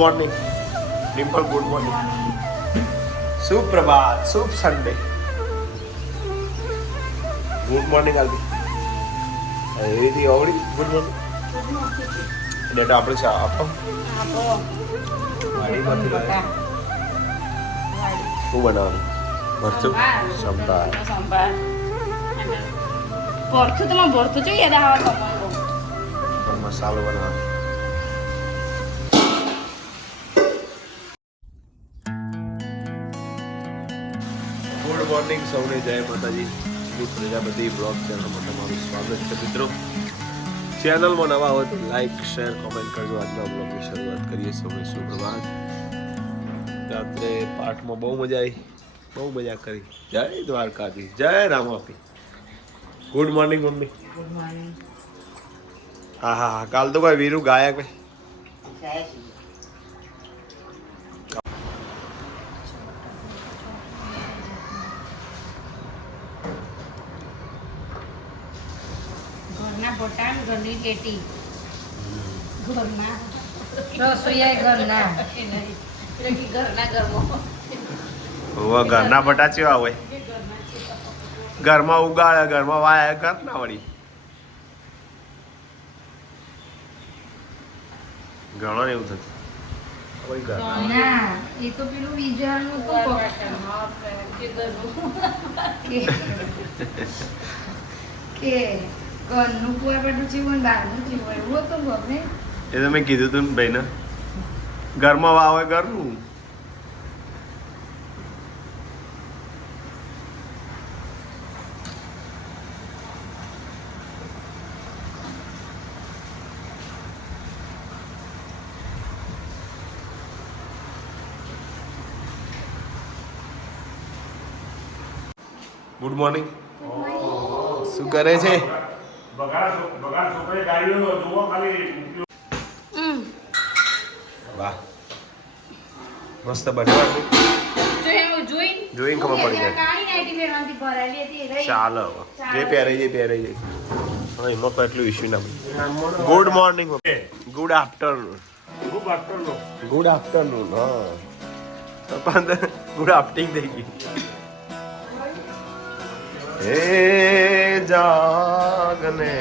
Good morning Dimple good morning સુપ્રભાત શુભ Sunday good morning આલબી એવી રીતે આવડી ગુડ મોર્નિંગ ડેટા આપણે ચા આપો વાડીમાંથી લાવ્યા. શું બનાવવાનું મરચું સંભાર સંભાર ભરતું તમે ભરતું જોઈએ યાદ આવે તમારું પણ મસાલો બનાવવાનો મોર્નિંગ સૌને જય માતાજી. હું પ્રજાપતિ બ્લોગ ચેનલમાં તમારું સ્વાગત છે મિત્રો. ચેનલમાં નવા હોય તો લાઈક શેર કોમેન્ટ કરજો. આજના બ્લોગની શરૂઆત કરીએ સૌને સુપ્રભાત રાત્રે પાઠમાં બહુ મજા આવી. બહુ મજા કરી. જય દ્વારકાથી જય રામાપી. Good morning mummy. હા હા હા. કાલ તો ભાઈ વીરુ ગાયક ભાઈ ઘરના ને ઘરની. ટેટી ઘરના રસોઈયા ઘરના. ઘરના ઘરમાં હોવા ઘરના બટા ચેવા હોય. ઘરમાં ઉગાડે ઘરમાં વાય ઘરના વળી. ઘણો એવું થતું. કોઈ ઘર. ના એ તો પેલું બીજાનું કે ઘરનું જીવન બહારનું જીવન એવું ગમે? એ તો મેં કીધું તું ને ભાઈને. ઘરમાં વાવે ઘરનું. ગુડ મોર્નિંગ શું કરે છે? બગાડ બગાડ છોકરી ગાડીઓ જુઓ ખાલી. વાહ. મસ્ત બન્યું. જો જોઈને જોઈને ખબર પડી જાય. ચાલો. જે પહેરાઈ જાય પહેરાઈ જાય. હા એમાં કોઈ એટલું ઇશ્યુ ના good morning good afternoon good afternoon good afternoon હા. પણ ગુડ આફ્ટિંગ થઈ ગઈ એ. જાગને.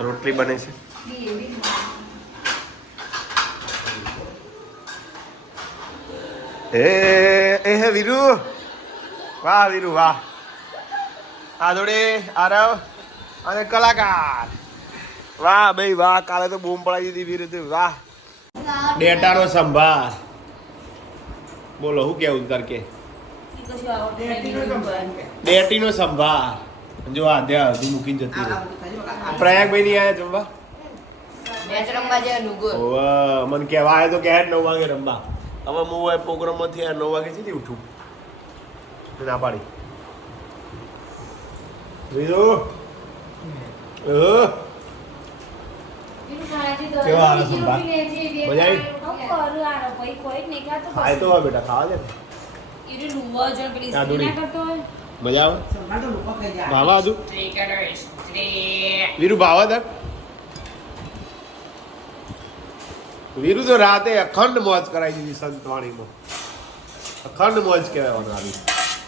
રોટલી બને છે. એ એ વીરુ. વાહ વીરુ, વાહ. આદોડે આરવ અને કલાકાર. વાહ ભાઈ, વાહ. કાલે તો બૂમ પડાવી દીધી વીરુ વાહ. ડેટાનો સંભાળ બોલો હું કેવું તાર કે ડેટીનો સંભાર. જો આધ્યા હજુ મૂકીને જતી રહી. પ્રયાગભાઈ ની આયા જમવા? મને કહેવા આવ્યો તો કે નવ વાગે રમવા. હવે હું પ્રોગ્રામમાંથી આ નવ વાગે સીધી ઉઠું? ના પાડી. બીજું ઓહો, કેવા આવે સંભાર? મજા આવી? નહીં તો બેટા ખાવા દે. મજા આવે? ભાવા હજુ વીરુ ભાવા દે. વીરુ તો રાતે અખંડ મોજ કરાવી દીધી સંતવાણીમાં. અખંડ મોજ કહેવાય આવી.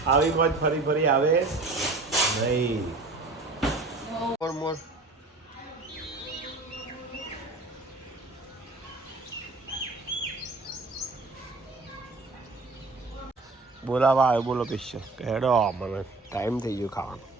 આવી મોજ ફરી ફરી આવે નહીં. મોર બોલાવા આવ્યો બોલો પેશિયલ કે હેડો મને ટાઈમ થઈ ગયો ખાવાનો.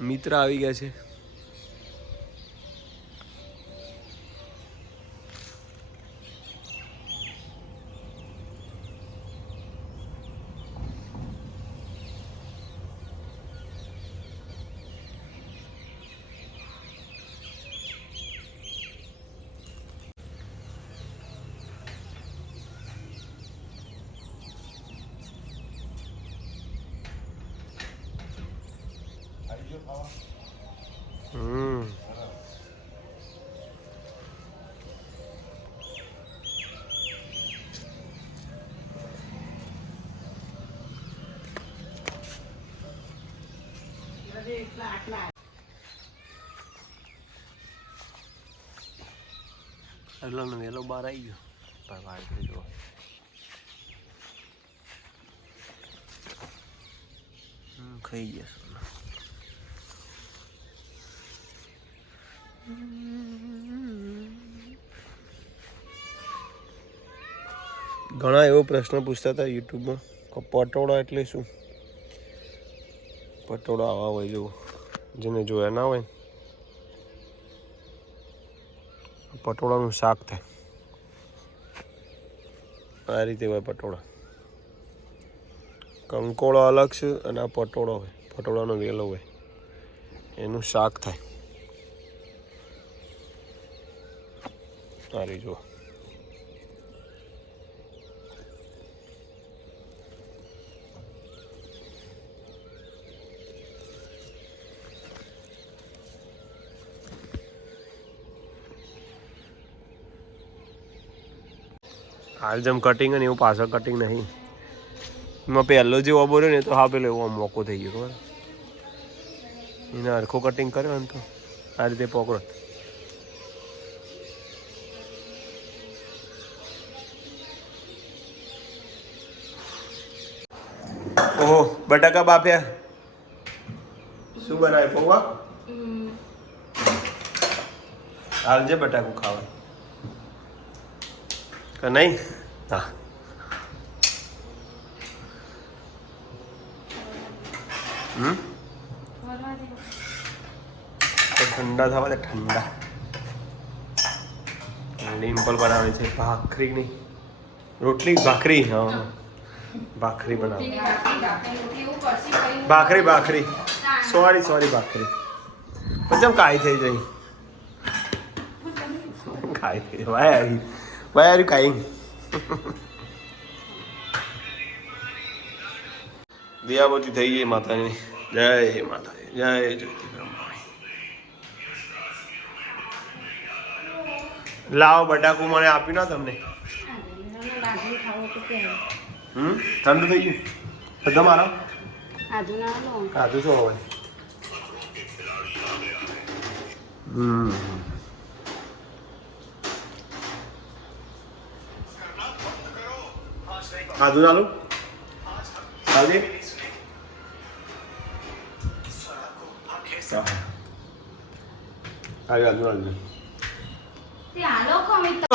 મિત્ર આવી ગયા છે. હમ એટલો ને વેલો બહાર આવી ગયો પણ તો જુઓ ખાઈ ગયા ઘણા એવો પ્રશ્ન પૂછતા હતા યુટ્યુબમાં કે પટોળા એટલે શું? પટોળા આવા હોય જો જેને જોયા ના હોય. પટોળાનું શાક થાય. આ રીતે હોય પટોળા. કંકોળો અલગ છે અને આ પટોળો હોય, પટોળાનો વેલો હોય. એનું શાક થાય. આ રહી જુઓ હાલ જેમ કટિંગ અને એવું પાછળ કટિંગ નહીં. એમાં પહેલો જે ઓબો રહ્યો ને તો હા પેલો એવો મોકો થઈ ગયો, ખબર? એને હરખો કટિંગ કર્યો ને તો. આ રીતે પકડો. ઓહો બટાકા બાફ્યા. શું બનાવે પૌવા? હાલજે બટાકું ખાવા. કે નહીં? હા. હમ? ઠંડા થવા દે ઠંડા. ડિમ્પલ બનાવે છે ભાખરી નહીં રોટલી ભાખરી હા. ભાખરી બનાવો. ભાખરી ભાખરી સોરી સોરી ભાખરી. પછી આમ કાઈ થઈ જઈ કાઈ થઈ વાય વાય આવી કાઈ દિયાબતી થઈ ગઈ માતાની. જય માતાજી જય જ્યોતિ બ્રહ્મા લાવો બટાકું મને આપ્યું ના તમને. હમ? ઠંડુ થઈ ગયું બધા મારો કાધું છો હવે હમ. કાધું ના લો કાધી આવી કાધું ના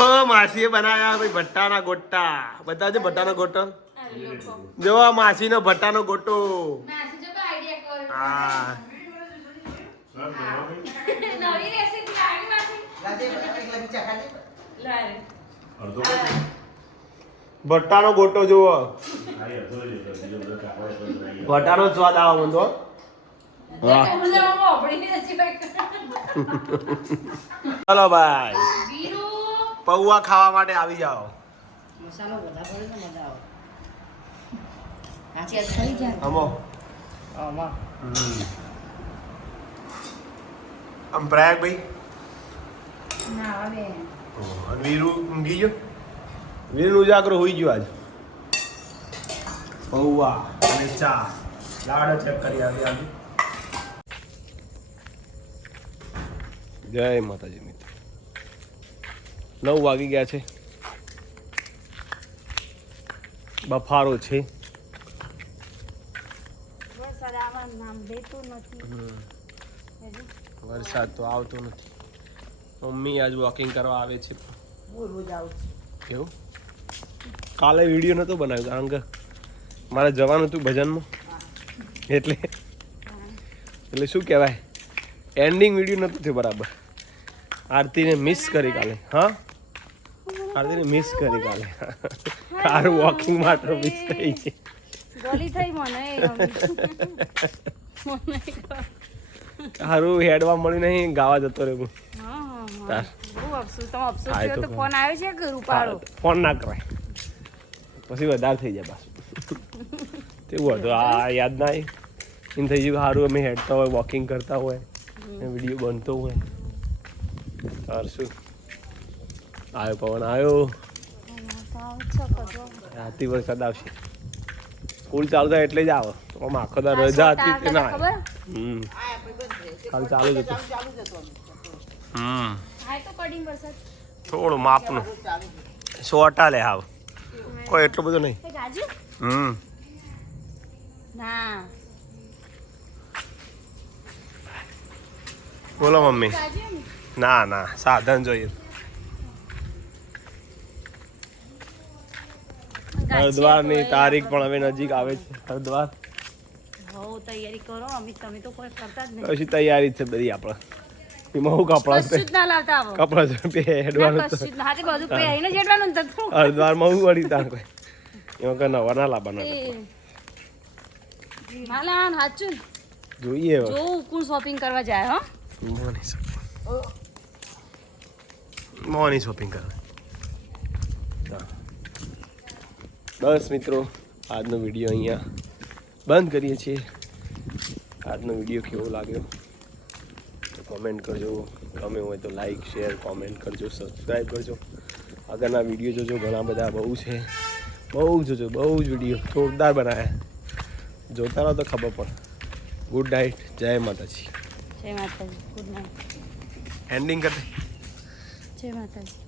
ઓ માસીએ બનાવ્યા ભાઈ ભટ્ટાના ગોટા. બતાવજો ભટ્ટાના ગોટો. જો આ માસીનો ભટ્ટાનો ગોટો. હા. ભટ્ટાનો ગોટો જુઓ. ભટ્ટાનો સ્વાદ આવો બંધો ચલો ભાઈ. પૌવા ખાવા માટે આવી જાઓ. મસાલો બધા પડે તો મજા આવે. જાય. અમો. આમાં. આમ પ્રયાગ ભાઈ? ના આવે વીરુ ઊંઘી ગયો? વીરુ ઉજાગરો હોઈ ગયો આજ. પૌવા અને ચા. લાડો ચેક કરી આવી આવી જય માતાજી મિત્ર. નવ વાગી ગયા છે. બફારો છે વરસાદ નથી. વરસાદ તો આવતો નથી. મમ્મી આજ વોકિંગ કરવા આવે છે. હું રોજ આવું છું. કાલે વીડિયો નહોતો બનાવ્યો કારણ કે મારે જવાનું હતું ભજનમાં. એટલે એટલે શું કહેવાય? એન્ડિંગ વીડિયો નહોતું થયું બરાબર. આરતીને મિસ કરી કાલે. હા? આરતીને મિસ કરી કાલે. કાર વોકિંગ માટે મિસ થઈ છે. ગોલી થઈ મને મને સારું હેડવા મળ્યું નહીં ગાવા જતો રહ્યો હું હા હા હા તાર બહુ અફસોસ તમે અફસોસ હા, એ થયો તો તો ફોન આવ્યો છે કે રૂપાળો ફોન ના કરાય પછી વધારે થઈ જાય પાછું તેવું હતું આ યાદ ના આવી એમ થઈ ગયું સારું અમે હેડતા હોય વોકિંગ કરતા હોય વીડિયો બનતો હોય તાર શું આવ્યો પવન આવ્યો રાતી વરસાદ આવશે સ્કૂલ ચાલુ થાય એટલે જ આવે. આમ આખો દા રજા હતી કે ના? આવે. ખબર? હમ. કાલ ચાલુ જ હતું. હમ. હા તો કડિંગ વરસાદ થોડું માપનું. સોટા લે હાવ. કોઈ એટલું બધું નહીં. એ હમ. બોલો મમ્મી. ના ના સાધન જોઈએ. હરિદ્વારની તારીખ પણ હવે નજીક આવે છે. હરદ્વાર. તૈયારી કરો. અમે તમે તો કોઈ કરતા જ નહીં. પછી તૈયારી છે બધી આપણે. એમાં હું કપડા કશું ના લાવતા આવો. કપડા જ પહેરવાનું ના, કશું હાથે બધું પહેરીને જ એટલાનું તો. હરિદ્વારમાં હું વળી તાર કોઈ. એમાં નવા ના લાવવાના જોઈએ હવે. જો કોણ શોપિંગ કરવા જાય હો. મોની શોપિંગ મોની શોપિંગ કરવા. બસ મિત્રો આજનો વીડિયો અહીંયા બંધ કરીએ છીએ. આજનો વીડિયો કેવો લાગ્યો? કોમેન્ટ કરજો. ગમે હોય તો લાઈક શેર કોમેન્ટ કરજો સબસ્ક્રાઈબ કરજો. આગળના વીડિયો જોજો ઘણા બધા બહુ છે. બહુ જોજો બહુ જ વીડિયો જોરદાર બનાવ્યા જોતા રહો તો ખબર પડે. ગુડ નાઇટ જય માતાજી. જય માતાજી. ગુડ નાઇટ એન્ડિંગ કરી જય માતાજી.